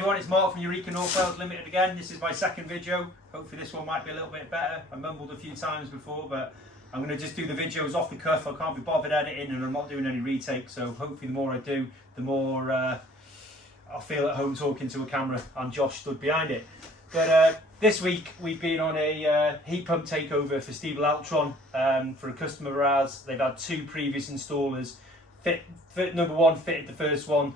Hi everyone, it's Mark from Eureka North Wales Limited again. This is my second video. Hopefully this one might be a little bit better. I mumbled a few times before, but I'm going to just do the videos off the cuff. I can't be bothered editing and I'm not doing any retakes, so hopefully the more I do, the more I'll feel at home talking to a camera, and Josh stood behind it. But this week we've been on a heat pump takeover for Stiebel Altron for a customer of ours. They've had two previous installers. Number one fitted the first one.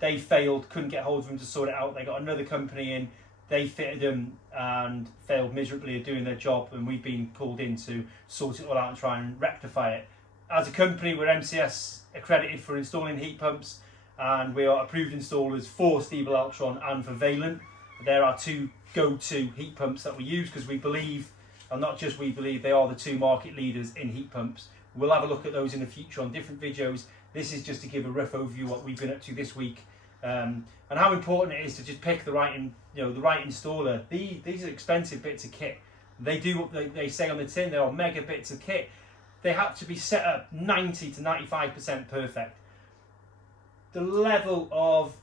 They failed, couldn't get hold of them to sort it out. They got another company in, they fitted them and failed miserably at doing their job, and we've been called in to sort it all out and try and rectify it. As a company, we're MCS accredited for installing heat pumps, and we are approved installers for Stiebel Altron and for Valent. They're our two go-to heat pumps that we use because we believe, and not just we believe, they are the two market leaders in heat pumps. We'll have a look at those in the future on different videos. This is just to give a rough overview of what we've been up to this week, and how important it is to just pick the right, the right installer. These are expensive bits of kit. They do what they say on the tin. They are mega bits of kit. They have to be set up 90 to 95% perfect. The level of,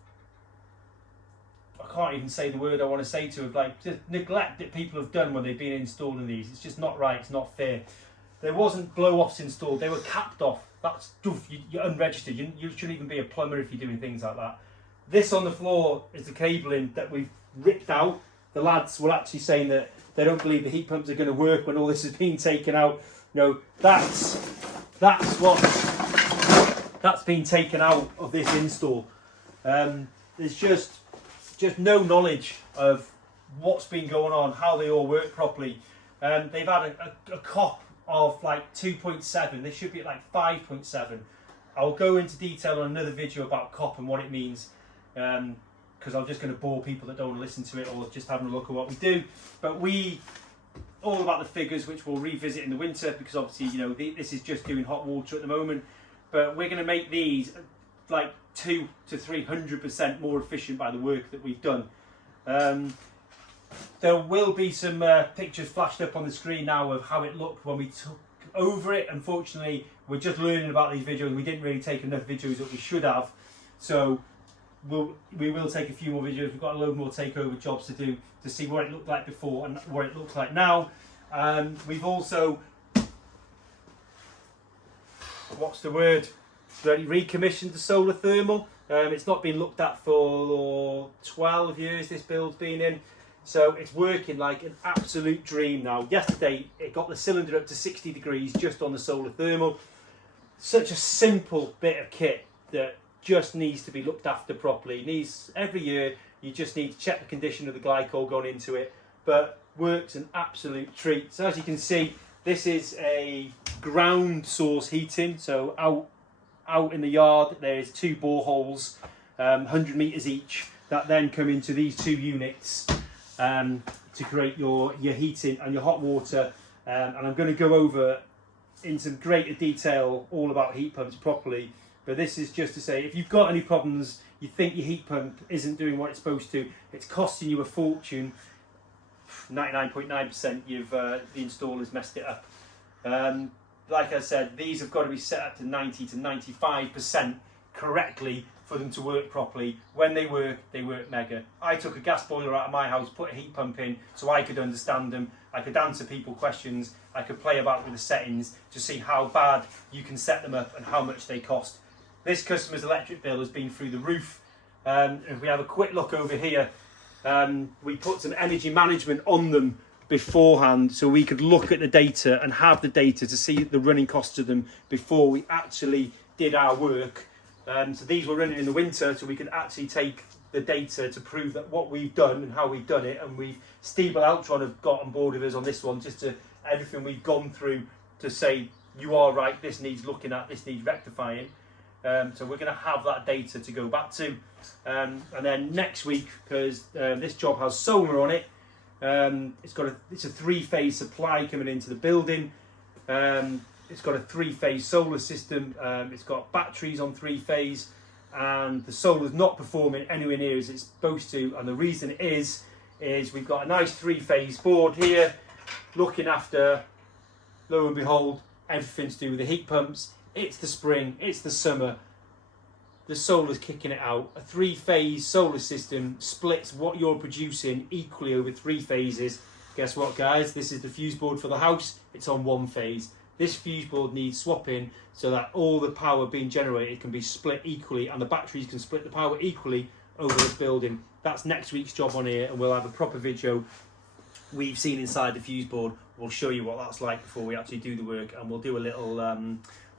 I can't even say the word I want to say to it, like just neglect that people have done when they've been installing these. It's just not right. It's not fair. There wasn't blow-offs installed. They were capped off. That's you're unregistered. You shouldn't even be a plumber if you're doing things like that. This on the floor is the cabling that we've ripped out. The lads were actually saying that they don't believe the heat pumps are going to work when all this has been taken out. That's been taken out of this install. There's just no knowledge of what's been going on, how they all work properly. They've had a cop of like 2.7. They should be at like 5.7. I'll go into detail on another video about COP and what it means, because I'm just going to bore people that don't want to listen to it or just having a look at what we do. But all about the figures, which we'll revisit in the winter, because obviously this is just doing hot water at the moment. But we're going to make these like 200 to 300% more efficient by the work that we've done. There will be some pictures flashed up on the screen now of how it looked when we took over it. Unfortunately, we're just learning about these videos. We didn't really take enough videos that we should have. So we will take a few more videos. We've got a load more takeover jobs to do to see what it looked like before and what it looks like now. We've also, recommissioned the solar thermal. It's not been looked at for 12 years this build's been in. So it's working like an absolute dream now. Yesterday it got the cylinder up to 60 degrees just on the solar thermal. Such a simple bit of kit that just needs to be looked after properly. Every year you just need to check the condition of the glycol going into it, but works an absolute treat. So as you can see, this is a ground source heating. So out in the yard there's two boreholes, 100 meters each, that then come into these two units to create your heating and your hot water. And I'm going to go over in some greater detail all about heat pumps properly, but this is just to say, if you've got any problems, you think your heat pump isn't doing what it's supposed to, it's costing you a fortune, 99.9% the installer's messed it up. Like I said, these have got to be set up to 90 to 95% correctly for them to work properly. When they work mega. I took a gas boiler out of my house, put a heat pump in so I could understand them, I could answer people questions, I could play about with the settings to see how bad you can set them up and how much they cost. This customer's electric bill has been through the roof. If we have a quick look over here, we put some energy management on them beforehand so we could look at the data and have the data to see the running costs of them before we actually did our work. So these were running in the winter, so we could actually take the data to prove that what we've done and how we've done it. And Stiebel Altron have got on board with us on this one, just to everything we've gone through to say, you are right, this needs looking at, this needs rectifying. So we're going to have that data to go back to. And then next week, because this job has solar on it, it's a three-phase supply coming into the building. It's got a three-phase solar system. It's got batteries on three-phase, and the solar's not performing anywhere near as it's supposed to. And the reason is we've got a nice three-phase board here, looking after, lo and behold, everything to do with the heat pumps. It's the spring, it's the summer. the solar's kicking it out. A 3-phase solar system splits what you're producing equally over 3 phases. Guess what, guys? This is the fuse board for the house. It's on 1 phase. This fuse board needs swapping so that all the power being generated can be split equally, and the batteries can split the power equally over this building. That's next week's job on here, and we'll have a proper video we've seen inside the fuse board. We'll show you what that's like before we actually do the work, and we'll do a little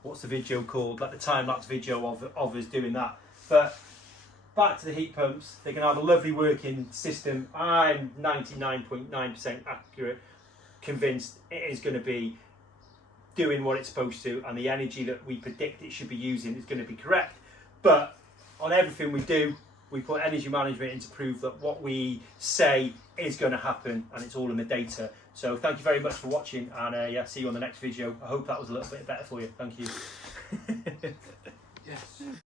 what's the video called, like the time-lapse video of us doing that. But back to the heat pumps. They can have a lovely working system. I'm 99.9% accurate, convinced it is going to be doing what it's supposed to, and the energy that we predict it should be using is going to be correct. But on everything we do, we put energy management in to prove that what we say is going to happen, and it's all in the data. So thank you very much for watching, and yeah, see you on the next video. I hope that was a little bit better for you. Thank you. Yes.